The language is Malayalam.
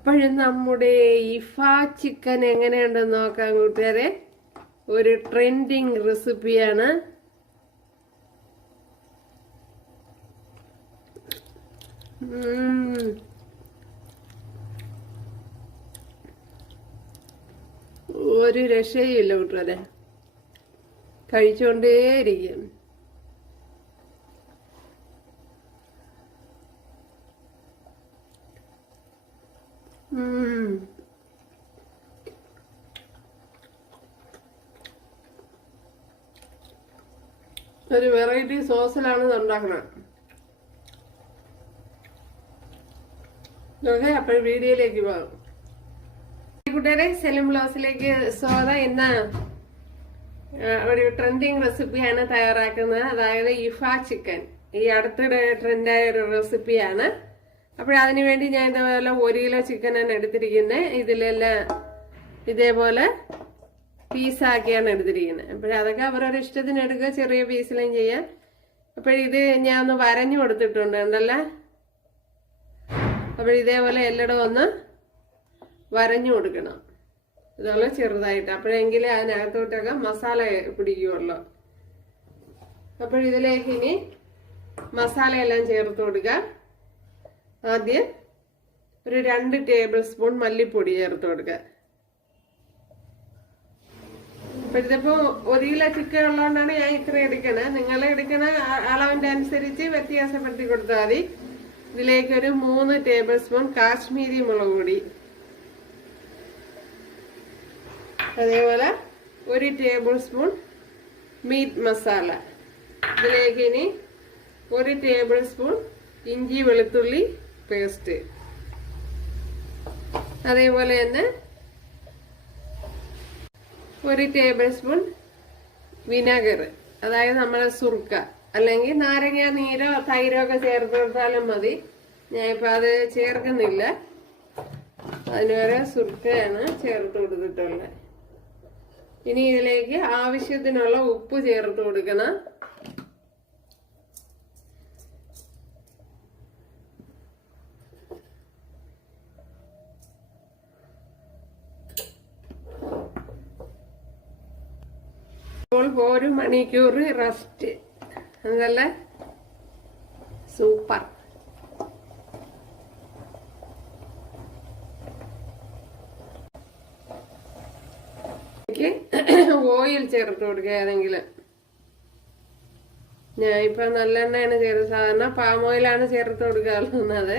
അപ്പോഴും നമ്മുടെ ഇഫ ചിക്കൻ എങ്ങനെയുണ്ടെന്ന് നോക്കാം കൂട്ടുകാരെ. ഒരു ട്രെൻഡിങ് റെസിപ്പിയാണ് ഒരു രക്ഷയില്ല കൂട്ടുകാരെ. കഴിച്ചുകൊണ്ടേയിരിക്കും ഒരു വെറൈറ്റി സോസിലാണ് ഇത് ഉണ്ടാക്കുന്നത് ഓക്കെ അപ്പോൾ വീഡിയോയിലേക്ക് പോകാം. കൂട്ടുകാരെ സെലിം ബ്ലൗസിലേക്ക് സ്വാഗതം. ഇന്ന് ഒരു ട്രെൻഡിങ് റെസിപ്പിയാണ് തയ്യാറാക്കുന്നത്. അതായത് ഇഫ ചിക്കൻ ഈ അടുത്തിടെ ട്രെൻഡായ ഒരു റെസിപ്പിയാണ് അപ്പോൾ അതിനു വേണ്ടി ഞാൻ ഇതേപോലെ ഒരു കിലോ ചിക്കനാണ് എടുത്തിരിക്കുന്നത് ഇതിലെല്ലാം ഇതേപോലെ പീസാക്കിയാണ് എടുത്തിരിക്കുന്നത് അപ്പോൾ അതൊക്കെ ഇഷ്ടത്തിന് എടുക്കുക ചെറിയ പീസിലും ചെയ്യാം. അപ്പോഴിത് ഞാൻ ഒന്ന് വരഞ്ഞു കൊടുത്തിട്ടുണ്ട് ഉണ്ടല്ലേ അപ്പോൾ ഇതേപോലെ ഒന്ന് വരഞ്ഞു കൊടുക്കണം. ഇതുപോലെ ചെറുതായിട്ട്. അപ്പോഴെങ്കിലേ അതിനകത്തോട്ടൊക്കെ മസാല പിടിക്കുകയുള്ളൂ അപ്പോഴിതിലേക്ക് ഇനി മസാലയെല്ലാം ചേർത്ത് കൊടുക്കുക ആദ്യം ഒരു രണ്ട് ടേബിൾ സ്പൂൺ മല്ലിപ്പൊടി ചേർത്ത് കൊടുക്കുക. അപ്പൊ ഇതിപ്പോ ഒരു കിലോ ചിക്കൻ ഉള്ളതുകൊണ്ടാണ് ഞാൻ ഇത്ര എടുക്കണത് നിങ്ങൾ എടുക്കണ അളവിന്റെ അനുസരിച്ച് വ്യത്യാസപ്പെടുത്തി കൊടുത്താൽ മതി. ഇതിലേക്ക് ഒരു മൂന്ന് ടേബിൾ സ്പൂൺ കാശ്മീരി മുളക് പൊടി. അതേപോലെ ഒരു ടേബിൾ സ്പൂൺ മീറ്റ് മസാല. ഇതിലേക്ക് ഇനി ഒരു ടേബിൾ സ്പൂൺ ഇഞ്ചി വെളുത്തുള്ളി പേസ്റ്റ്. അതേപോലെ തന്നെ ഒരു ടേബിൾ സ്പൂൺ വിനാഗർ. അതായത് നമ്മളെ സുർക്ക. അല്ലെങ്കിൽ നാരങ്ങ നീരോ തൈരോ ഒക്കെ ചേർത്ത് കൊടുത്താലും മതി. ഇപ്പൊ അത് ചേർക്കുന്നില്ല. അതിന് സുർക്കയാണ് ചേർത്ത് കൊടുത്തിട്ടുള്ളത്. ഇനി ഇതിലേക്ക് ആവശ്യത്തിനുള്ള ഉപ്പ് ചേർത്ത് കൊടുക്കണം. ഒരു മണിക്കൂർ റെസ്റ്റ്. അതല്ലേ? സൂപ്പർ. ഓയിൽ ചേർത്ത് കൊടുക്കുക ഏതെങ്കിലും ഞാൻ ഇപ്പൊ നല്ലെണ്ണയാണ് ചേർത്ത് സാധാരണ പാം ഓയിലാണ് ചേർത്ത് കൊടുക്കാറുള്ളത്.